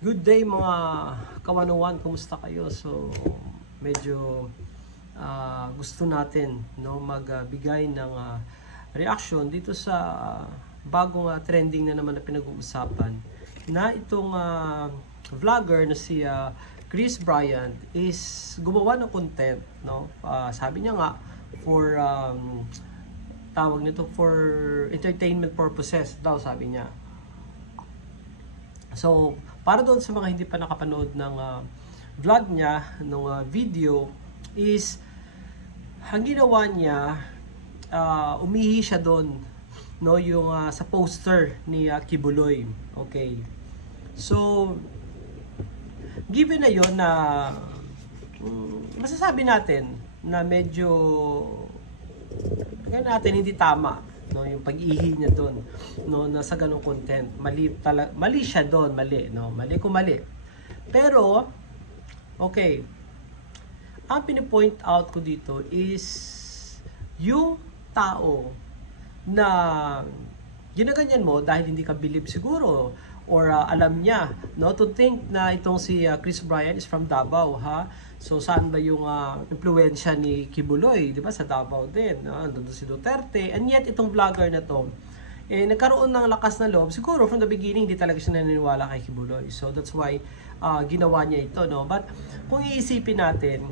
Good day mga kawanuan, kumusta kayo? So medyo gusto natin magbigay ng reaction dito sa bagong trending na naman na pinag-uusapan na itong vlogger na si Chris Bryant is gumawa ng content, no? Sabi niya nga for tawag nito for entertainment purposes daw, sabi niya. So, para doon sa mga hindi pa nakapanood ng vlog niya, ng video, is ang ginawa niya, umihi siya doon, no, yung sa poster ni Kibuloy. Okay. So, given na yon na masasabi natin na medyo natin hindi tama, no, yung pag-ihi niya doon, no, na sa ganung content. Mali siya doon, mali, no, mali kung mali. Pero okay, ang pini-point out ko dito is yung tao na ginaganyan mo dahil hindi ka believe siguro or alam niya, no, to think na itong si Chris Bryant is from Davao, ha? So saan ba yung impluwensya ni Kibuloy, di ba? Sa Davao din, nandun si Duterte, and yet itong vlogger na to nagkaroon ng lakas na loob. Siguro from the beginning di talaga siya naniniwala kay Kibuloy, so that's why ginawa niya ito, no? But kung iisipin natin,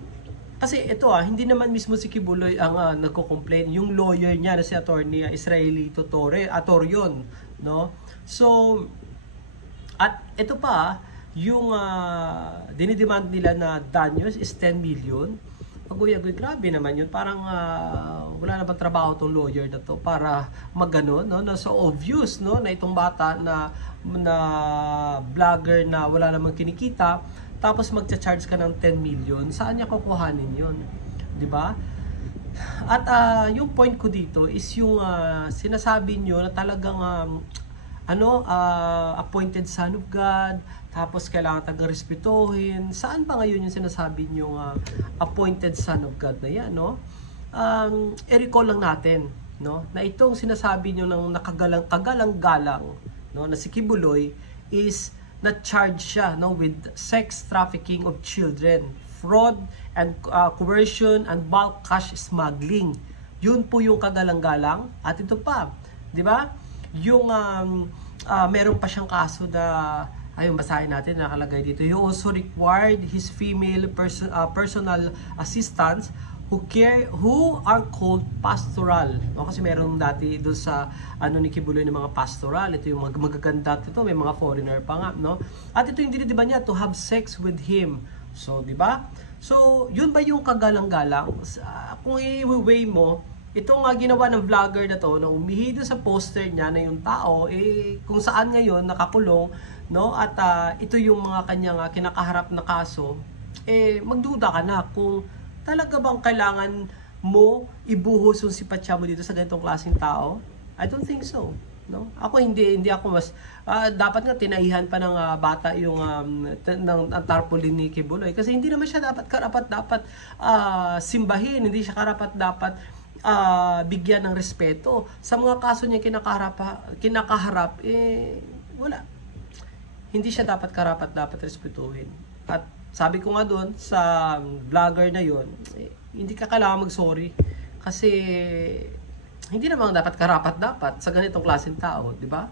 kasi ito hindi naman mismo si Kibuloy ang nagko-complain, yung lawyer niya na si attorney Israelito Atorion, no? So at ito pa, yung dinidemand nila na danyos is 10 million. Pag-uyagoy, grabe naman yun. Parang wala na bang trabaho tong lawyer na to para magano, no? So obvious, no, na itong bata na vlogger na wala namang kinikita, tapos magcha-charge ka ng 10 million. Saan niya kukuhanin yun? 'Di ba? At yung point ko dito is yung sinasabi niyo na talagang appointed son of God, tapos kailangan taga-respetuhin. Saan ba ngayon yung sinasabi nyo appointed son of God na yan, no? I-recall lang natin, no, na itong sinasabi nyo ng kagalang-galang, no, na si Kibuloy is na-charge siya, no, with sex trafficking of children, fraud and coercion and bulk cash smuggling. Yun po yung kagalang-galang. At ito pa, di ba? Yung meron pa siyang kaso na ayun, basahin natin, nakalagay dito. He also required his female personal assistants who are called pastoral, no? Kasi meron dati doon sa ni Kibuloy ng mga pastoral. Ito yung magaganda ito, may mga foreigner pa nga, no? At ito yung dinidiba niya to have sex with him. So, di ba? So, yun ba yung kagalang-galang? Kung i-weigh mo, itong ginawa ng vlogger na to, na umihi doon sa poster niya na yung tao, kung saan ngayon nakakulong, no, at ito yung mga kanyang kinakaharap na kaso, magduda ka na kung talaga bang kailangan mo ibuhos yung sipatsya mo dito sa ganitong klaseng tao. I don't think so, no? Ako hindi ako mas dapat nga tinaihan pa ng bata yung ng tarpaulin ni Kibuloy, kasi hindi naman siya dapat simbahin, hindi siya dapat bigyan ng respeto. Sa mga kaso niya kinakaharap, wala. Hindi siya dapat respetuhin. At sabi ko nga doon sa vlogger na yon, hindi ka kailangan mag-sorry. Kasi hindi naman dapat sa ganitong klaseng tao, di ba?